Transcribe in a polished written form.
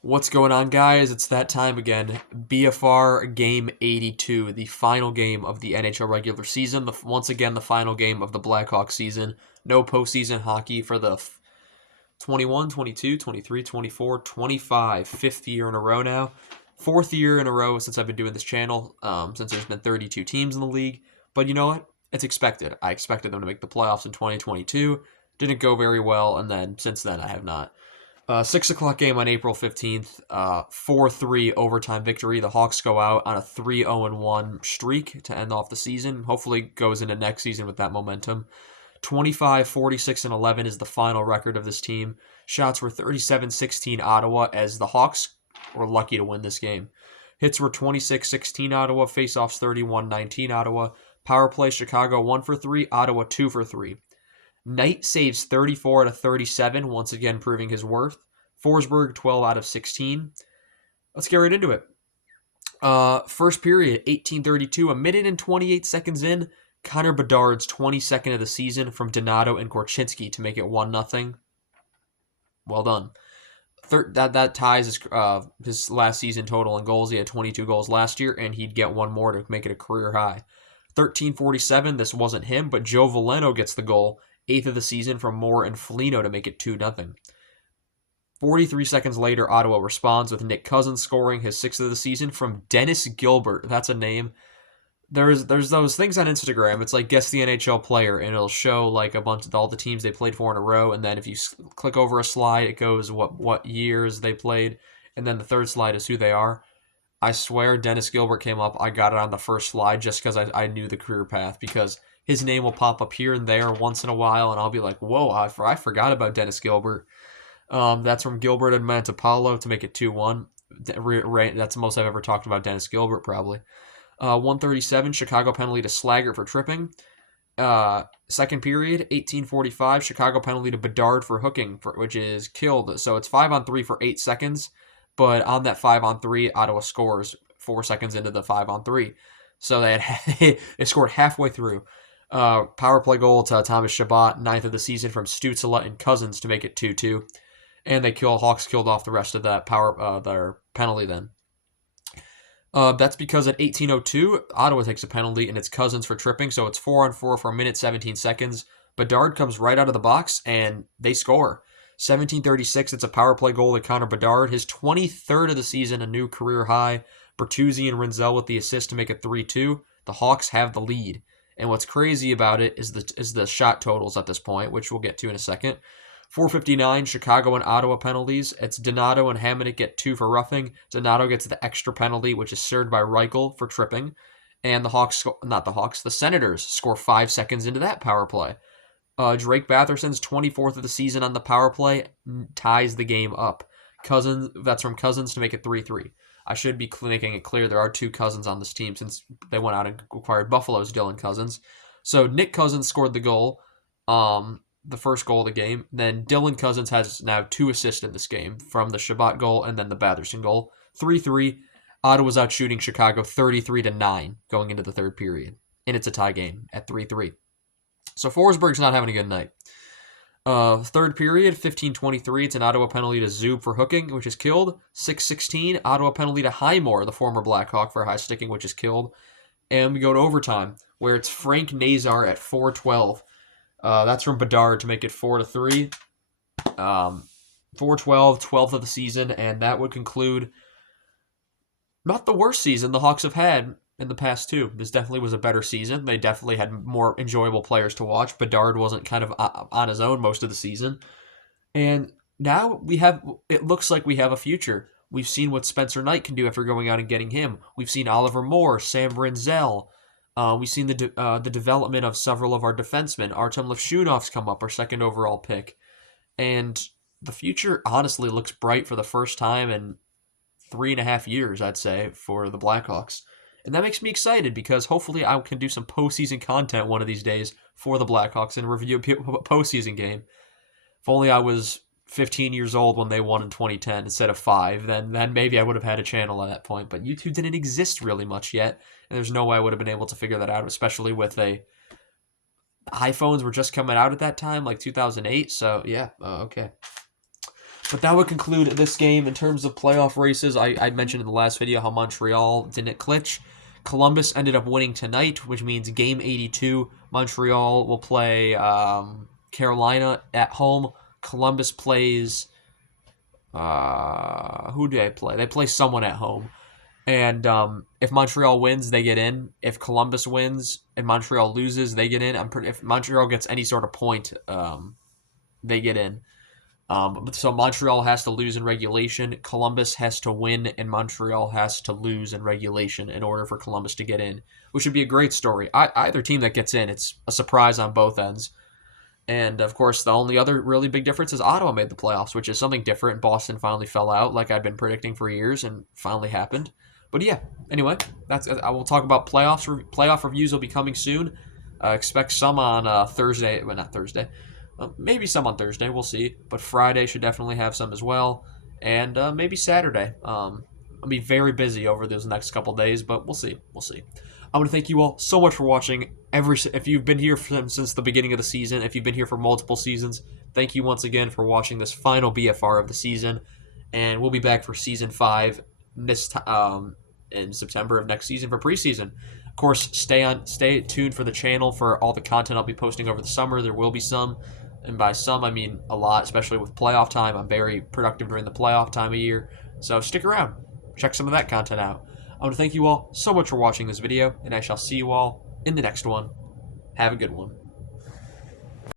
What's going on, guys? It's that time again. BFR Game 82, the final game of the NHL regular season. Once again, the final game of the Blackhawks season. No postseason hockey for the 21, 22, 23, 24, 25. Fifth year in a row now. Fourth year in a row since I've been doing this channel, since there's been 32 teams in the league. But you know what? It's expected. I expected them to make the playoffs in 2022. Didn't go very well, and then since then I have not. 6 o'clock game on April 15th, 4-3 overtime victory. The Hawks go out on a 3-0-1 streak to end off the season. Hopefully goes into next season with that momentum. 25, 46, and 11 is the final record of this team. Shots were 37-16 Ottawa, as the Hawks were lucky to win this game. Hits were 26-16 Ottawa, faceoffs 31-19 Ottawa. Power play Chicago 1 for 3, Ottawa 2 for 3. Knight saves 34 out of 37, once again proving his worth. Forsberg 12 out of 16. Let's get right into it. First period, 18:32, a minute and 28 seconds in. Connor Bedard's 22nd of the season from Donato and Korchinski to make it 1-0. Well done. That ties his last season total in goals. He had 22 goals last year, and he'd get one more to make it a career high. 13:47, this wasn't him, but Joe Veleno gets the goal. 8th of the season from Moore and Foligno to make it 2-0. 43 seconds later, Ottawa responds with Nick Cousins scoring his 6th of the season from Dennis Gilbert. That's a name. There's those things on Instagram. It's like guess the NHL player, and it'll show like a bunch of all the teams they played for in a row. And then if you click over a slide, it goes what years they played, and then the third slide is who they are. I swear Dennis Gilbert came up. I got it on the first slide just because I knew the career path, because his name will pop up here and there once in a while, and I'll be like, whoa, I forgot about Dennis Gilbert. That's from Gilbert and Montepallo to make it 2-1. That's the most I've ever talked about Dennis Gilbert, probably. 137, Chicago penalty to Slaggert for tripping. Second period, 18:45, Chicago penalty to Bedard for hooking, which is killed. So it's 5-on-3 for 8 seconds, but on that 5-on-3, Ottawa scores 4 seconds into the 5-on-3. So they scored halfway through. Power play goal to Thomas Chabot, 9th of the season from Stützle and Cousins to make it 2-2. And Hawks killed off the rest of that their penalty then. That's because at 18:02, Ottawa takes a penalty, and it's Cousins for tripping, so it's 4-on-4 for a minute 17 seconds. Bedard comes right out of the box, and they score. 17:36, it's a power play goal to Connor Bedard, his 23rd of the season, a new career high. Bertuzzi and Rinzel with the assist to make it 3-2. The Hawks have the lead. And what's crazy about it is the shot totals at this point, which we'll get to in a second. 4:59, Chicago and Ottawa penalties. It's Donato and Hamonic get 2 for roughing. Donato gets the extra penalty, which is served by Reichel for tripping. And the Senators score 5 seconds into that power play. Drake Batherson's 24th of the season on the power play ties the game up. That's from Cousins to make it 3-3. I should be making it clear there are 2 Cousins on this team since they went out and acquired Buffalo's Dylan Cousins. So Nick Cousins scored the goal, the first goal of the game. Then Dylan Cousins has now 2 assists in this game from the Chabot goal and then the Batherson goal. 3-3. Ottawa's out shooting Chicago 33-9 going into the third period. And it's a tie game at 3-3. So Forsberg's not having a good night. Third period, 15:23, it's an Ottawa penalty to Zub for hooking, which is killed. 6:16, Ottawa penalty to Highmore, the former Blackhawk, for high sticking, which is killed. And we go to overtime, where it's Frank Nazar at 4:12. That's from Bedard to make it 4-3. 4-12, 12th of the season, and that would conclude not the worst season the Hawks have had in the past 2. This definitely was a better season. They definitely had more enjoyable players to watch. Bedard wasn't kind of on his own most of the season. And now it looks like we have a future. We've seen what Spencer Knight can do after going out and getting him. We've seen Oliver Moore, Sam Rinzel. We've seen the development of several of our defensemen. Artem Levshunov's come up, our 2nd overall pick. And the future honestly looks bright for the first time in 3.5 years, I'd say, for the Blackhawks. And that makes me excited because hopefully I can do some postseason content one of these days for the Blackhawks and review a postseason game. If only I was 15 years old when they won in 2010 instead of 5, then maybe I would have had a channel at that point. But YouTube didn't exist really much yet, and there's no way I would have been able to figure that out, especially with iPhones were just coming out at that time, like 2008. So yeah, okay. But that would conclude this game in terms of playoff races. I mentioned in the last video how Montreal didn't clinch. Columbus ended up winning tonight, which means game 82. Montreal will play Carolina at home. Columbus plays. Who do they play? They play someone at home. And if Montreal wins, they get in. If Columbus wins and Montreal loses, they get in. If Montreal gets any sort of point, they get in. So Montreal has to lose in regulation, Columbus has to win, and Montreal has to lose in regulation in order for Columbus to get in, which would be a great story. Either team that gets in, it's a surprise on both ends. And of course, the only other really big difference is Ottawa made the playoffs, which is something different. Boston finally fell out, like I'd been predicting for years, and finally happened. But yeah, anyway, I will talk about playoffs. Playoff reviews will be coming soon. Expect some on Thursday, well, not Thursday. Maybe some on Thursday, we'll see. But Friday should definitely have some as well, and maybe Saturday. I'll be very busy over those next couple days, but we'll see. We'll see. I want to thank you all so much for watching. If you've been here since the beginning of the season, if you've been here for multiple seasons, thank you once again for watching this final BFR of the season. And we'll be back for season 5 in September of next season for preseason. Of course, stay tuned for the channel for all the content I'll be posting over the summer. There will be some, and by some I mean a lot, especially with playoff time. I'm very productive during the playoff time of year, so stick around. Check some of that content out. I want to thank you all so much for watching this video, and I shall see you all in the next one. Have a good one.